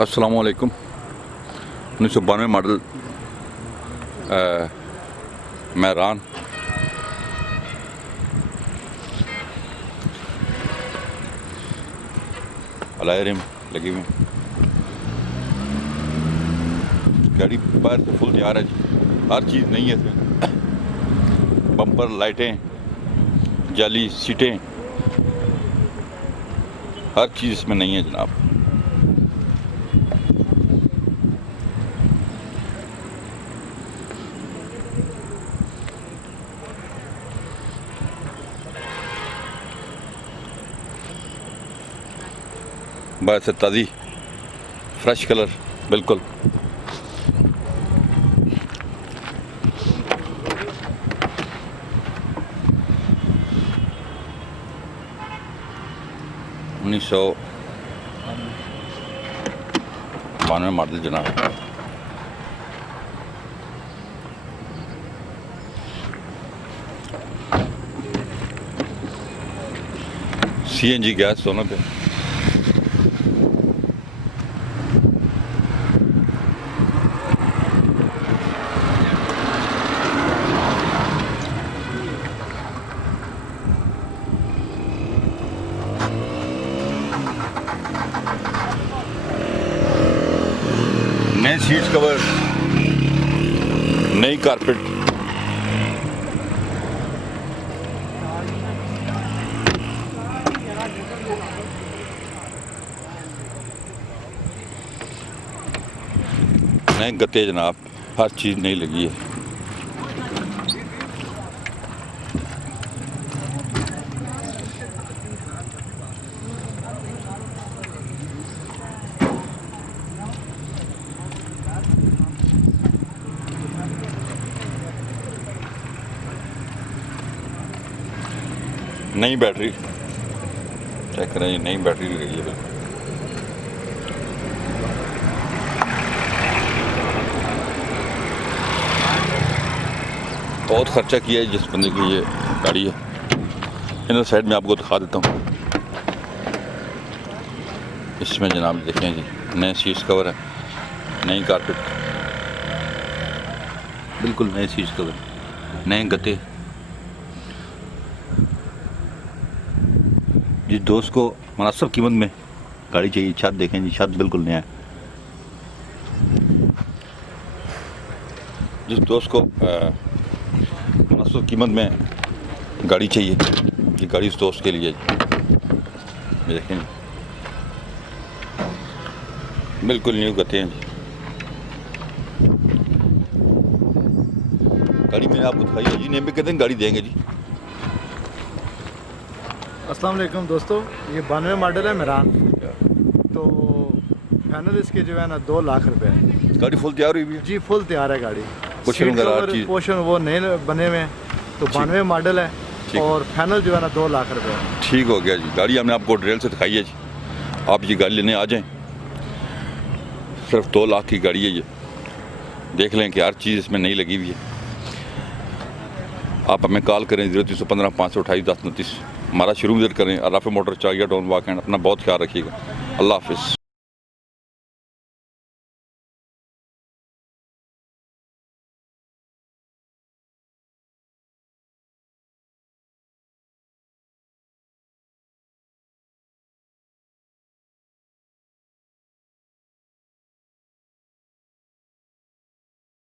अस्सलामुअलैकुम। 1992 model Mehran alloy rim लगी हुई, गाड़ी बाहर से फुल तैयार है जी। हर चीज़ नहीं है इसमें, बम्पर, लाइटें, जाली, सीटें, हर चीज़ इसमें नहीं है जनाब। बाहर से ताज़ी फ्रेश कलर बिल्कुल। उन्नीस सौ 92 मॉडल जनाब। CNG गैस दोनों पे। नए सीट कवर, नई कारपेट, नए गत्ते जनाब, हर चीज़ नई लगी है। नई बैटरी चेक करें, ये नई बैटरी लगी है बिल्कुल। बहुत खर्चा किया है जिस बंदे की ये गाड़ी है। इधर साइड में आपको दिखा देता हूँ। इसमें जनाब देखें जी, नए सीट कवर है, नई कारपेट, बिल्कुल नए सीट कवर, नए गत्ते। जिस दोस्त को मुनासिब कीमत में गाड़ी चाहिए, छत देखें जी, छत बिल्कुल नया है। जिस दोस्त को मुनासिब कीमत में गाड़ी चाहिए, ये गाड़ी उस दोस्त के लिए देखें जी, बिल्कुल न्यू गत्ते हैं जी। गाड़ी मैंने आपको दिखाई है जी, नेम पे कहते हैं गाड़ी देंगे जी। अस्सलाम वालेकुम दोस्तों, ये 92 मॉडल है मेहरान। तो फाइनल इसके जो है ना 2 लाख रुपए है। गाड़ी फुल तैयार हुई भी है जी, फुल तैयार है गाड़ी। पोर्शन वगैरह हर चीज़, पोर्शन वो नए बने हुए हैं। तो 92 मॉडल है और फाइनल जो है ना 2 लाख रुपए है। ठीक हो गया जी। गाड़ी हमने आपको डिटेल से दिखाई है जी, आप ये गाड़ी लेने आ जाएं। सिर्फ 2 लाख की गाड़ी है ये, देख लें कि हर चीज़ इसमें नहीं लगी हुई है। आप हमें कॉल करें 0315 528 1029। हमारा शुरू विजिट करें। राफे मोटर चाहिए टाउन वाकई। अपना बहुत ख्याल रखिएगा। अल्लाह हाफिज़।